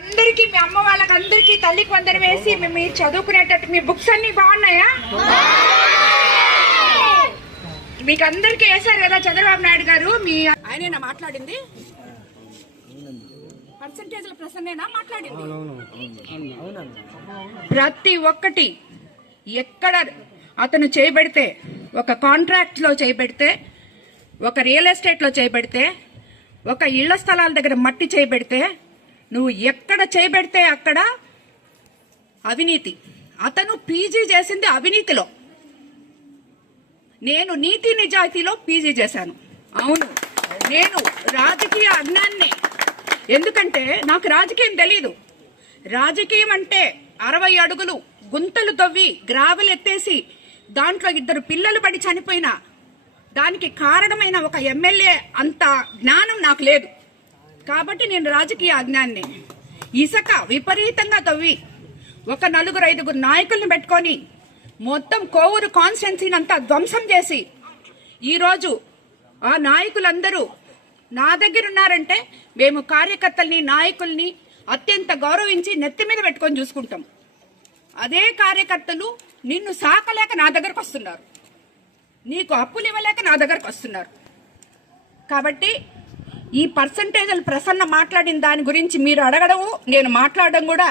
అందరికి మీ అమ్మ వాళ్ళకి అందరికి తల్లికి వందనం వేసి మేము మీరు చదువుకునేటట్టు మీ బుక్స్ అన్ని బాగున్నాయా? మీకు అందరికి వేశారు కదా చంద్రబాబు నాయుడు గారు. మీ ఆయనేనా మాట్లాడింది? పర్సంటేజ్ల ప్రసన్నేనా మాట్లాడింది? ప్రతి ఒక్కటి ఎక్కడ అతను చేయబెడితే ఒక కాంట్రాక్ట్లో చేయబెడితే ఒక రియల్ ఎస్టేట్లో చేయబెడితే ఒక ఇళ్ళ స్థలాల దగ్గర మట్టి చేయబెడితే నువ్వు ఎక్కడ చేయబెడితే అక్కడ అవినీతి. అతను పీజీ చేసింది అవినీతిలో. నేను నీతి నిజాయితీలో పీజీ చేశాను. అవును. నేను రాజకీయ అజ్ఞాన్నే. ఎందుకంటే నాకు రాజకీయం తెలీదు. రాజకీయం అంటే అరవై అడుగులు గుంతలు తవ్వి గ్రావెలు ఎత్తేసి దాంట్లో ఇద్దరు పిల్లలు పడి చనిపోయిన దానికి కారణమైన ఒక ఎమ్మెల్యే అంత జ్ఞానం నాకు లేదు. కాబట్టి నేను రాజకీయ అజ్ఞాన్ని ఇసుక విపరీతంగా తవ్వి ఒక నలుగురు ఐదుగురు నాయకుల్ని పెట్టుకొని మొత్తం కోవూరు కాన్స్టిట్యున్సీని అంతా ధ్వంసం చేసి ఈరోజు ఆ నాయకులందరూ నా దగ్గర ఉన్నారంటే మేము కార్యకర్తల్ని నాయకుల్ని అత్యంత గౌరవించి నెత్తి మీద పెట్టుకొని చూసుకుంటాం. అదే కార్యకర్తలు నిన్ను సాకలేక నా దగ్గరకు వస్తున్నారు. నీకు అప్పులు ఇవ్వలేక నా దగ్గరకు వస్తున్నారు. కాబట్టి ఈ పర్సంటేజ్లు ప్రసన్న మాట్లాడిన దాని గురించి మీరు అడగడము నేను మాట్లాడడం కూడా